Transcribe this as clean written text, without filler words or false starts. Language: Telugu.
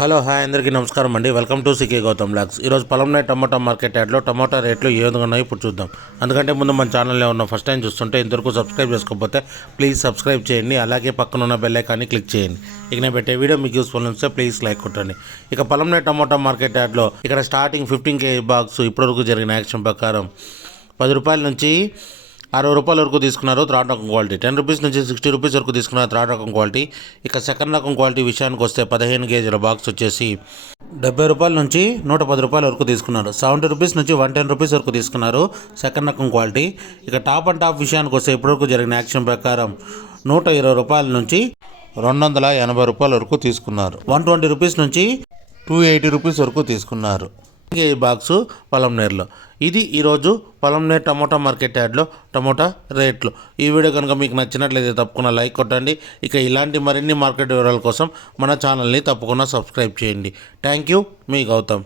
హలో హాయ్ అందరికీ నమస్కారం అండి. Welcome to C K Gautam blogs. ఈరోజు పొలంనే టమోటా మార్కెట్ యార్డ్లో టమోటా రేట్లు ఏ విధంగా ఉన్నాయో ఇప్పుడు చూద్దాం. అందుకంటే ముందు మన ఛానల్లో ఉన్న ఫస్ట్ టైం చూస్తుంటే ఇంతవరకు సబ్స్క్రైబ్ చేసుకోకపోతే ప్లీజ్ సబ్స్క్రైబ్ చేయండి. అలాగే పక్కన ఉన్న బెల్ ఐకాన్ని క్లిక్ చేయండి. ఇక నేను పెట్టే వీడియో మీకు యూస్ఫుల్ అనిపిస్తే ప్లీజ్ లైక్ కొట్టండి. ఇక పొలంనే టమోటా మార్కెట్ యార్డ్లో ఇక్కడ స్టార్టింగ్ 15 kg బాక్స్ ఇప్పటివరకు జరిగిన యాక్షన్ ప్రకారం 10 రూపాయల నుంచి 60 రూపాయల వరకు తీసుకున్నారు థర్డ్ రకం క్వాలిటీ. 10 రూపీస్ నుంచి 60 రూపీస్ వరకు తీసుకున్నారు థర్డ్ రకం క్వాలిటీ. ఇక సెకండ్ రకం క్వాలిటీ విషయానికి వస్తే 15 kgల బాక్స్ వచ్చేసి 70 రూపాయల నుంచి 110 రూపాయల వరకు తీసుకున్నారు. 70 రూపీస్ నుంచి 110 రూపీస్ వరకు తీసుకున్నారు సెకండ్ రకం క్వాలిటీ. ఇక టాప్ అండ్ టాప్ విషయానికి వస్తే ఇప్పటివరకు జరిగిన యాక్షన్ ప్రకారం 120 రూపాయల నుంచి 280 రూపాయల వరకు తీసుకున్నారు. 120 రూపీస్ నుంచి 280 రూపీస్ వరకు తీసుకున్నారు ఈ బాక్సు పొలంనేరులో. ఇది ఈరోజు పొలంనేరు టమోటా మార్కెట్ యార్డ్లో టమోటా రేట్లు. ఈ వీడియో కనుక మీకు నచ్చినట్లయితే తప్పకుండా లైక్ కొట్టండి. ఇక ఇలాంటి మరిన్ని మార్కెట్ వివరాల కోసం మన ఛానల్ని తప్పకుండా సబ్స్క్రైబ్ చేయండి. థ్యాంక్ యూ, మీ గౌతమ్.